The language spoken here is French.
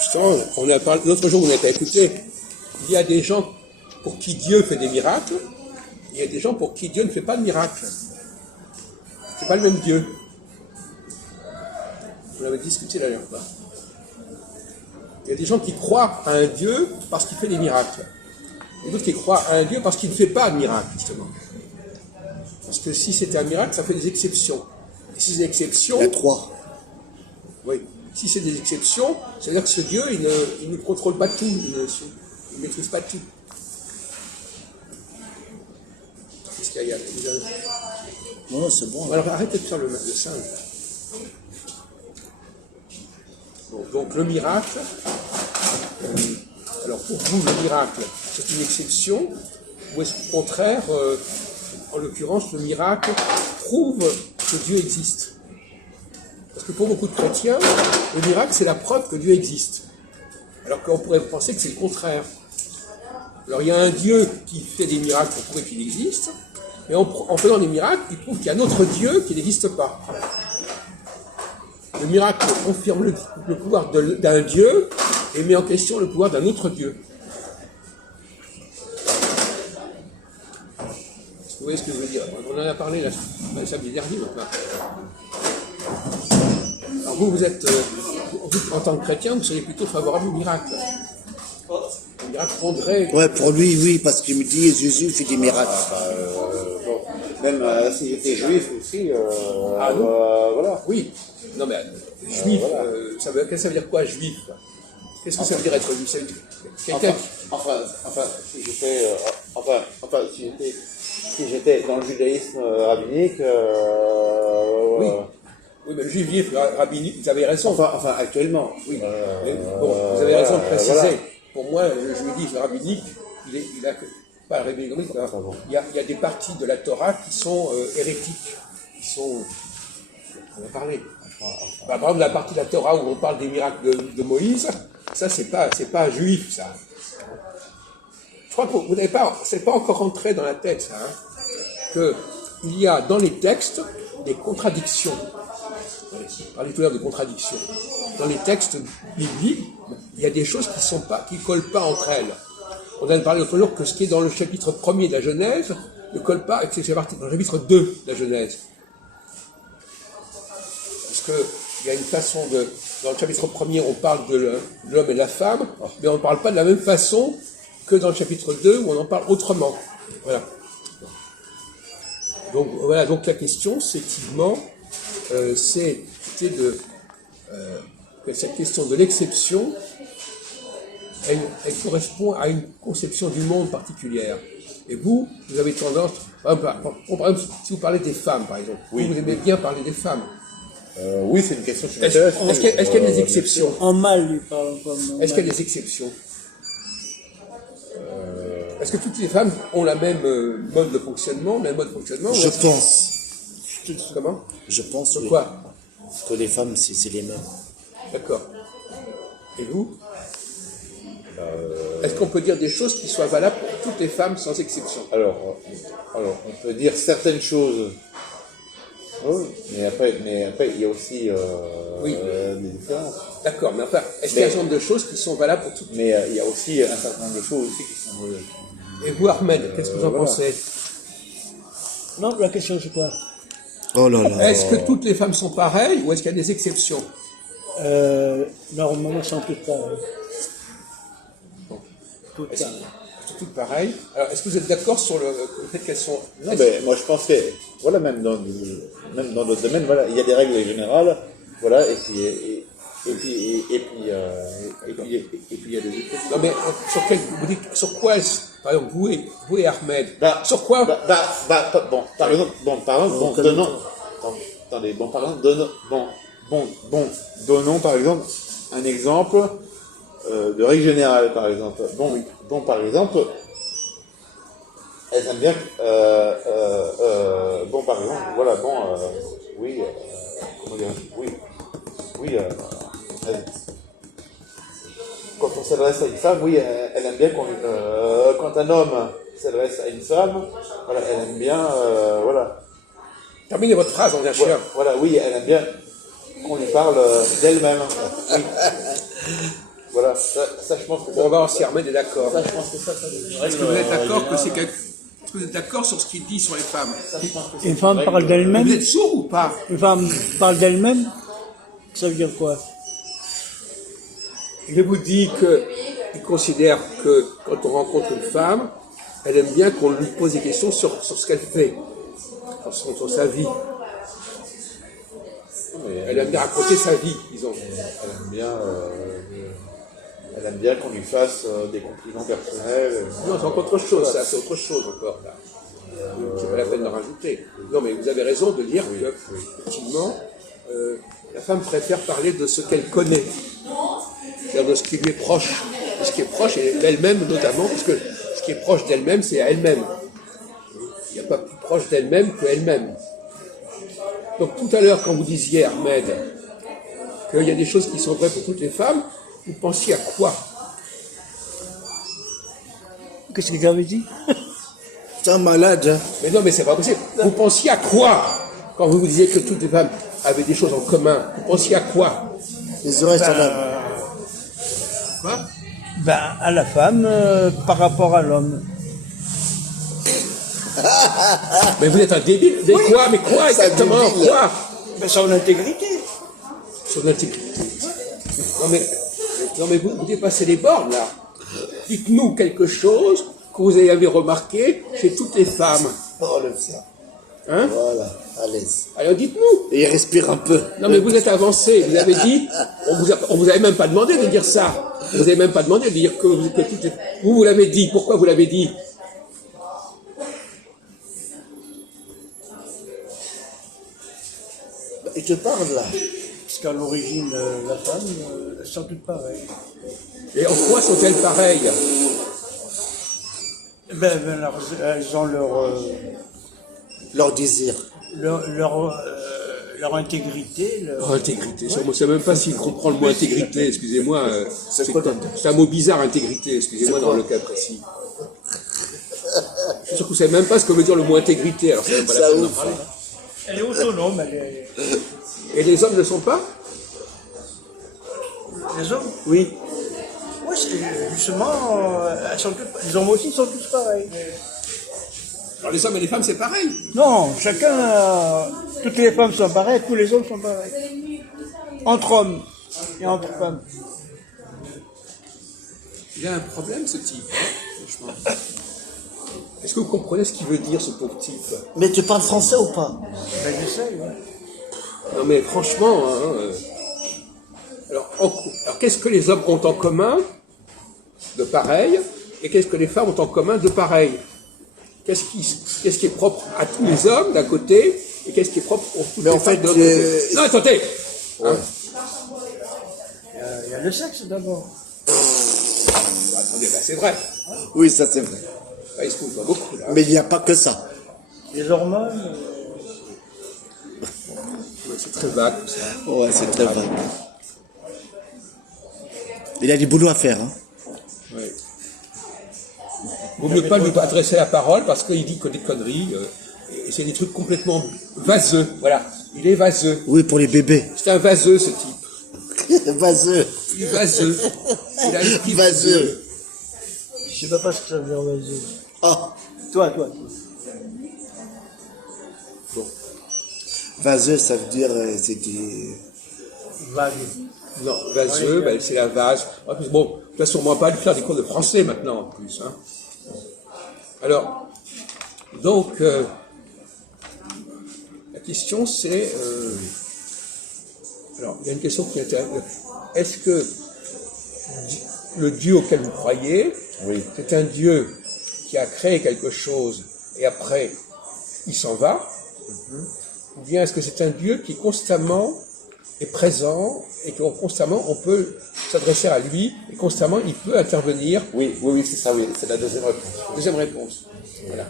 Justement, l'autre jour, on a écouté, il y a des gens pour qui Dieu fait des miracles, il y a des gens pour qui Dieu ne fait pas de miracles. C'est pas le même Dieu. On avait discuté la dernière fois. Il y a des gens qui croient à un Dieu parce qu'il fait des miracles. Et d'autres qui croient à un Dieu parce qu'il ne fait pas de miracles, justement. Parce que si c'était un miracle, ça fait des exceptions. Et si c'est des exceptions... Il y a trois. Oui. Si c'est des exceptions, ça veut dire que ce Dieu, il ne contrôle pas tout, il ne maîtrise pas tout. Qu'est-ce qu'il y a? Non, c'est bon. Alors arrêtez de faire le singe. Bon, donc le miracle, alors pour vous, le miracle, c'est une exception, ou est-ce qu'au contraire, en l'occurrence, le miracle prouve que Dieu existe? Parce que pour beaucoup de chrétiens, le miracle, c'est la preuve que Dieu existe. Alors qu'on pourrait penser que c'est le contraire. Alors il y a un Dieu qui fait des miracles pour prouver qu'il existe, mais en faisant des miracles, il prouve qu'il y a un autre Dieu qui n'existe pas. Le miracle confirme le pouvoir d'un Dieu et met en question le pouvoir d'un autre Dieu. Vous voyez ce que je veux dire? On en a parlé le samedi dernier maintenant. Alors vous êtes, en tant que chrétien, vous seriez plutôt favorable au miracle. Le miracle rendrait... Ouais, pour lui, oui, parce qu'il me dit Jésus fait des miracles. Bon, même si j'étais juif aussi, voilà. Oui. Non mais, juif, qu'est-ce que ça veut dire quoi, juif? Qu'est-ce que ça veut dire être juif? Ça veut dire quelqu'un... Si j'étais dans le judaïsme rabbinique... Oui. Oui, mais le juif rabbinique, vous avez raison. Enfin, actuellement. Oui. Bon, vous avez raison de préciser. Voilà. Pour moi, le judaïsme rabbinique, il a pas le rabbinique, il y a des parties de la Torah qui sont hérétiques, qui sont... On a parlé. Par exemple, la partie de la Torah où on parle des miracles de Moïse, ça, c'est pas juif, ça. Je crois que vous n'avez pas... C'est pas encore rentré dans la tête, ça, qu'il y a dans les textes des contradictions. On parlait tout à l'heure de contradictions. Dans les textes bibliques, il y a des choses qui collent pas entre elles. On a parlé l'autre jour que ce qui est dans le chapitre 1er de la Genèse ne colle pas avec ce qui est dans le chapitre 2 de la Genèse. Parce qu'il y a une façon de... Dans le chapitre 1er, on parle de l'homme et de la femme, mais on ne parle pas de la même façon que dans le chapitre 2 où on en parle autrement. Voilà. Donc, voilà, donc la question, c'est effectivement... cette question de l'exception, elle correspond à une conception du monde particulière. Et vous avez tendance, par exemple, si vous parlez des femmes, par exemple, oui, vous aimez bien parler des femmes. Oui, c'est une question qui m'intéresse. Est-ce qu'il y a des exceptions? En mal, lui parle comme... Est-ce qu'il y a des exceptions? Est-ce que toutes les femmes ont la même mode de fonctionnement, Je pense. Comment? Je pense quoi? Que les femmes, c'est les mêmes. D'accord. Et vous? Est-ce qu'on peut dire des choses qui soient valables pour toutes les femmes sans exception? Alors, on peut dire certaines choses. Mais après, il y a aussi des différences. D'accord, mais enfin, est-ce qu'il y a un certain nombre de choses qui sont valables pour toutes? Mais il y a aussi un certain nombre de choses aussi qui sont... Et vous, Ahmed, qu'est-ce que vous en pensez? Non, la question c'est quoi? Oh là là. Est-ce que toutes les femmes sont pareilles ou est-ce qu'il y a des exceptions? Normalement, elles sont toutes pareilles. Bon. Toutes pareilles. Alors, est-ce que vous êtes d'accord sur le fait qu'elles sont... Non, mais moi je pense que, voilà, même dans d'autres domaines, voilà, il y a des règles générales, voilà, et puis il y a des exceptions. Non, mais vous dites, sur quoi, par exemple, vous et Ahmed, sur quoi... Par exemple, donnons par exemple un exemple de règle générale, par exemple. Par exemple, elles aiment bien, par exemple, voilà, comment dire, quand on s'adresse à une femme, oui, elle aime bien quand un homme s'adresse à une femme, voilà, elle aime bien, voilà. Terminez votre phrase, on vient chien. Voilà, oui, elle aime bien. qu'on lui parle d'elle-même. Oui. Voilà, ça je pense que Bon, on va voir si Ahmed est d'accord. ça, je pense que ça veut dire. Est-ce que vous êtes d'accord que c'est quelque... Est-ce que vous êtes d'accord sur ce qu'il dit sur les femmes? Une femme parle Vous d'elle-même. êtes sourd ou pas? Une femme parle d'elle-même. Ça veut dire quoi? Je vous dis qu'il considère que quand on rencontre une femme, elle aime bien qu'on lui pose des questions sur ce qu'elle fait, sur sa vie. Elle aime bien raconter sa vie, disons. Elle aime bien qu'on lui fasse des compliments personnels. Non, c'est encore autre chose, ça, c'est autre chose encore, là. C'est pas la peine de rajouter. Non, mais vous avez raison de dire que, effectivement, la femme préfère parler de ce qu'elle connaît, c'est-à-dire de ce qui lui est proche. De ce qui est proche, et d'elle-même notamment, parce que ce qui est proche d'elle-même, c'est à elle-même. Il n'y a pas plus proche d'elle-même qu'elle-même. Donc tout à l'heure, quand vous disiez, Ahmed, qu'il y a des choses qui sont vraies pour toutes les femmes, vous pensiez à quoi? Qu'est-ce que j'avais dit? C'est un malade, hein. Mais non, mais c'est pas possible. Vous pensiez à quoi quand vous disiez que toutes les femmes avaient des choses en commun? Vous pensiez à quoi? Les oreilles sont là. Quoi? Ben, à la femme par rapport à l'homme. Mais vous êtes un débile. Mais quoi? Mais quoi exactement? débile. Quoi? Ben, son intégrité. Son intégrité. Non mais vous dépassez les bornes là. Dites-nous quelque chose que vous avez remarqué chez toutes les femmes. Oh, le ça. Hein? Voilà, à l'aise. Alors dites-nous. Et il respire un peu. Non mais vous êtes avancé. Vous avez dit, on vous avait même pas demandé de dire ça. On vous avez même pas demandé de dire que toutes les... Vous l'avez dit. Pourquoi vous l'avez dit? Il te parle là. Parce qu'à l'origine, la femme, elles sont toutes pareilles. Et en quoi sont-elles pareilles? Elles ont Leur désir. leur intégrité. Intégrité. Je ne sais même pas s'il comprend le mot intégrité. Excusez-moi. C'est quoi C'est un mot bizarre, intégrité. Excusez-moi dans le cas précis. Je suis sûr que vous ne savez même pas ce que veut dire le mot intégrité. Alors, c'est même pas la Ça peine d'en ouf. parler. Elle est autonome, elle est... Et les hommes ne le sont pas? Les hommes? Oui. Oui, justement, les hommes aussi sont tous pareils. Alors les hommes et les femmes, c'est pareil. Non, toutes les femmes sont pareilles, tous les hommes sont pareils. Entre hommes et entre femmes. Il a un problème, ce type, hein, franchement. Est-ce que vous comprenez ce qu'il veut dire, ce pauvre type? Mais tu parles français ou pas? Ben, j'essaye, ouais. Non mais franchement, hein, alors qu'est-ce que les hommes ont en commun de pareil, et qu'est-ce que les femmes ont en commun de pareil? Qu'est-ce qui est propre à tous les hommes d'un côté, et qu'est-ce qui est propre aux toutes Mais les en femmes fait, de l'autre côté? Non, attendez. Hein? Il y a le sexe d'abord. Attendez, ben, c'est vrai. Oui, ça c'est vrai. Ben, il se trouve pas beaucoup là. Mais il n'y a pas que ça. Les hormones. C'est très vague tout ça. Ouais, c'est très vague. Il a du boulot à faire, hein. Ouais. Vaut mieux pas lui adresser la parole parce qu'il dit que des conneries, et c'est des trucs complètement vaseux. Voilà, il est vaseux. Oui, pour les bébés. C'est un vaseux ce type. Vaseux. Il est vaseux. Il a l'esprit Vaseux. Je sais pas ce que ça veut dire, vas-y. Oh, Toi. Bon. vaseux, ça veut dire, c'est des... Vague. Non, vaseux, ben, c'est la vase. En plus, bon, tu vas sûrement pas lui faire des cours de français maintenant en plus. Hein. Alors, donc, la question c'est... alors, il y a une question qui intéresse. Est-ce que le Dieu auquel vous croyez, Oui. c'est un Dieu qui a créé quelque chose et après, il s'en va? Ou bien est-ce que c'est un Dieu qui constamment est présent et que constamment on peut s'adresser à lui et constamment il peut intervenir? Oui, c'est ça, oui. C'est la deuxième réponse. Deuxième réponse. Voilà.